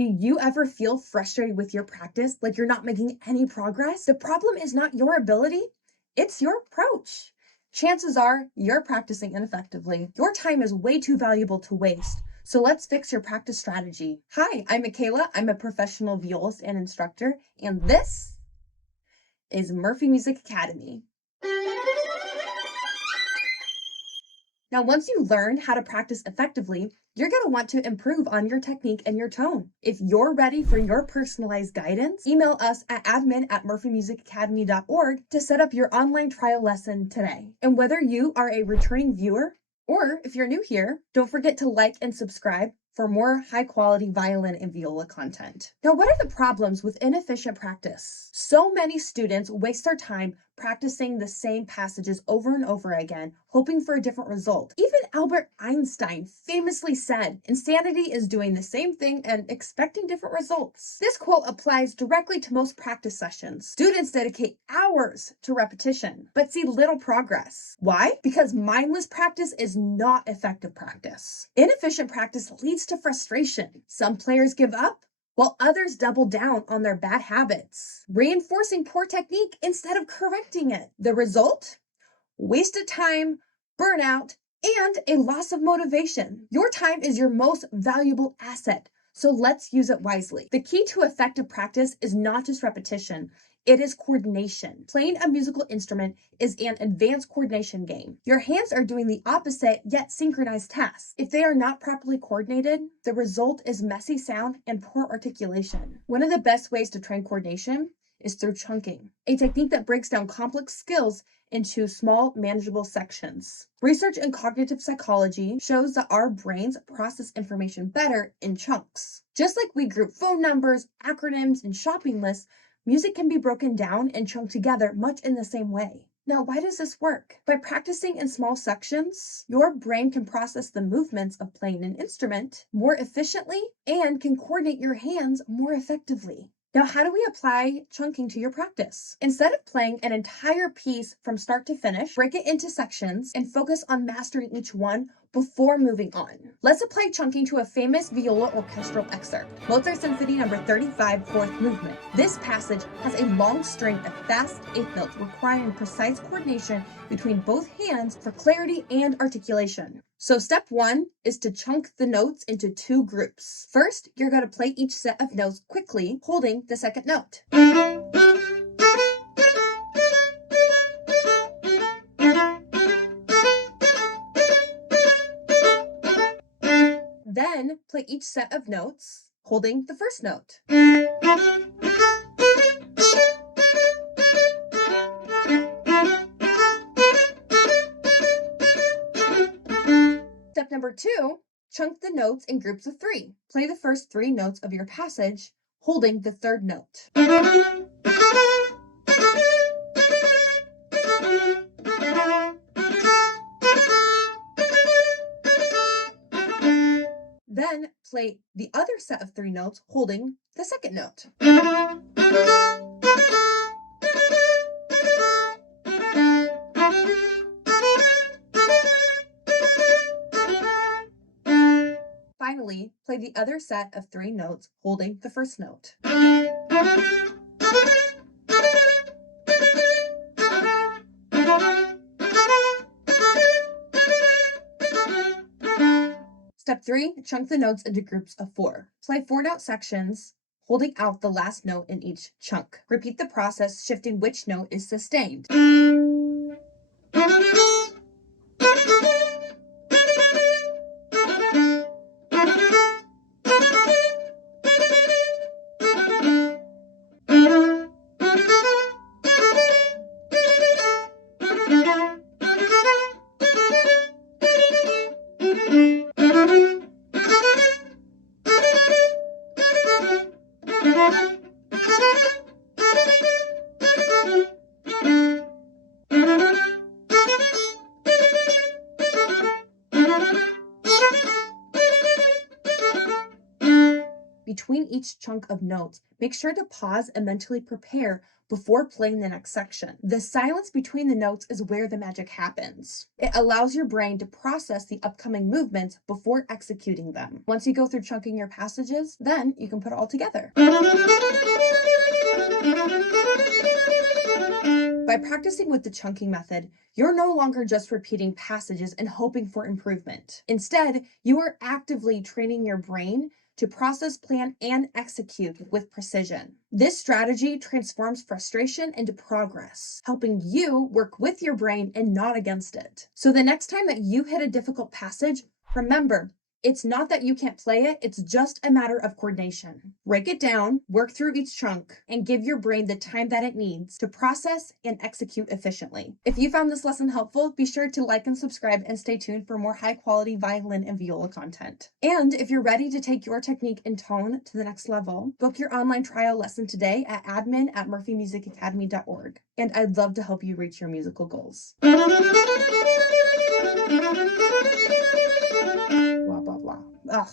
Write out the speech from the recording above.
Do you ever feel frustrated with your practice, like you're not making any progress? The problem is not your ability, it's your approach. Chances are you're practicing ineffectively. Your time is way too valuable to waste. So let's fix your practice strategy. Hi, I'm Micaela. I'm a professional violist and instructor, and this is Murphy Music Academy. Now, once you learn how to practice effectively, you're going to want to improve on your technique and your tone. If you're ready for your personalized guidance, email us at admin@murphymusicacademy.org to set up your online trial lesson today. And whether you are a returning viewer or if you're new here, don't forget to like and subscribe for more high-quality violin and viola content. Now, what are the problems with inefficient practice? So many students waste their time practicing the same passages over and over again, hoping for a different result. Even Albert Einstein famously said, "Insanity is doing the same thing and expecting different results." This quote applies directly to most practice sessions. Students dedicate hours to repetition, but see little progress. Why? Because mindless practice is not effective practice. Inefficient practice leads to frustration. Some players give up, while others double down on their bad habits, reinforcing poor technique instead of correcting it. The result? Wasted time, burnout, and a loss of motivation. Your time is your most valuable asset, so let's use it wisely. The key to effective practice is not just repetition, it is coordination. Playing a musical instrument is an advanced coordination game. Your hands are doing the opposite yet synchronized tasks. If they are not properly coordinated, the result is messy sound and poor articulation. One of the best ways to train coordination is through chunking, a technique that breaks down complex skills into small, manageable sections. Research in cognitive psychology shows that our brains process information better in chunks. Just like we group phone numbers, acronyms, and shopping lists, music can be broken down and chunked together much in the same way. Now, why does this work? By practicing in small sections, your brain can process the movements of playing an instrument more efficiently and can coordinate your hands more effectively. Now, how do we apply chunking to your practice? Instead of playing an entire piece from start to finish, break it into sections and focus on mastering each one before moving on. Let's apply chunking to a famous viola orchestral excerpt, Mozart Symphony No. 35, Fourth Movement. This passage has a long string of fast eighth notes requiring precise coordination between both hands for clarity and articulation. So step one is to chunk the notes into two groups. First, you're going to play each set of notes quickly, holding the second note. Then play each set of notes, holding the first note. Step number two, chunk the notes in groups of three. Play the first three notes of your passage, holding the third note. Then play the other set of three notes, holding the second note. Finally, play the other set of three notes, holding the first note. Step three, chunk the notes into groups of four. Play 4-note sections, holding out the last note in each chunk. Repeat the process, shifting which note is sustained. between each chunk of notes, make sure to pause and mentally prepare before playing the next section. The silence between the notes is where the magic happens. It allows your brain to process the upcoming movements before executing them. Once you go through chunking your passages, then you can put it all together. By practicing with the chunking method, you're no longer just repeating passages and hoping for improvement. Instead, you are actively training your brain to process, plan, and execute with precision. This strategy transforms frustration into progress, helping you work with your brain and not against it. So the next time that you hit a difficult passage, remember, it's not that you can't play it, it's just a matter of coordination. Break it down, work through each chunk, and give your brain the time that it needs to process and execute efficiently. If you found this lesson helpful, be sure to like and subscribe and stay tuned for more high-quality violin and viola content. And if you're ready to take your technique and tone to the next level, book your online trial lesson today at admin@murphymusicacademy.org. And I'd love to help you reach your musical goals. Blah, blah, blah. Ugh.